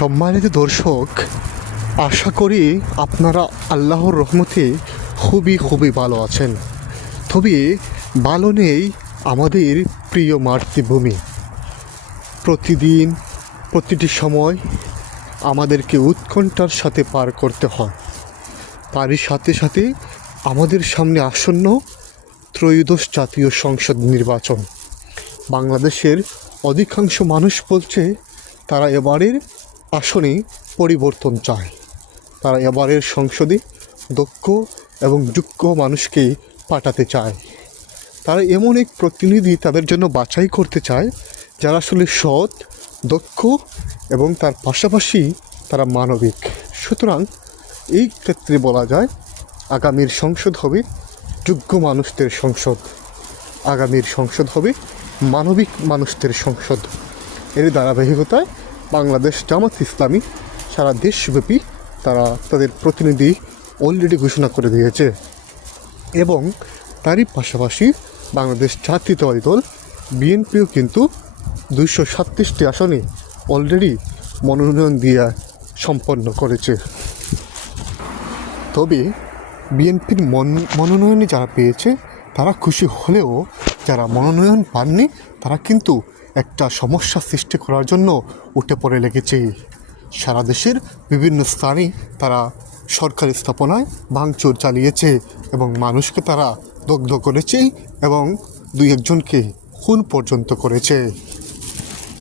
সম্মানিত দর্শক, আশা করি আপনারা আল্লাহর রহমতে খুবই ভালো আছেন। তবে ভালো নেই আমাদের প্রিয় মাতৃভূমি। প্রতিদিন প্রতিটি সময় আমাদেরকে উৎকণ্ঠার সাথে পার করতে হয়। তারই সাথে সাথে আমাদের সামনে আসন্ন ত্রয়োদশ জাতীয় সংসদ নির্বাচন। বাংলাদেশের অধিকাংশ মানুষ বলছে তারা এবারের আসনে পরিবর্তন চায়। তারা এবারের সংসদে দক্ষ এবং যোগ্য মানুষকে পাঠাতে চায়। তারা এমন এক প্রতিনিধি তাদের জন্য বাছাই করতে চায় যারা আসলে সৎ, দক্ষ এবং তার পাশাপাশি তারা মানবিক। সুতরাং এই ক্ষেত্রে বলা যায় আগামীর সংসদ হবে যোগ্য মানুষদের সংসদ, আগামীর সংসদ হবে মানবিক মানুষদের সংসদ। এর ধারাবাহিকতায় বাংলাদেশ জামাত ইসলামী সারা দেশব্যাপী তারা তাদের প্রতিনিধি অলরেডি ঘোষণা করে দিয়েছে এবং তারই পাশাপাশি বাংলাদেশ জাতীয়তাবাদী দল বিএনপিও কিন্তু 237টি আসনে অলরেডি মনোনয়ন দিয়ে সম্পন্ন করেছে। তবে বিএনপির মনোনয়নে যারা পেয়েছে তারা খুশি হলেও যারা মনোনয়ন পাননি তারা কিন্তু একটা সমস্যা সৃষ্টি করার জন্য উঠে পড়ে লেগেছে। সারা দেশের বিভিন্ন স্থানে তারা সরকারি স্থাপনায় ভাঙচুর চালিয়েছে এবং মানুষকে তারা দগ্ধ করেছে এবং 2-1 জনকে খুন পর্যন্ত করেছে।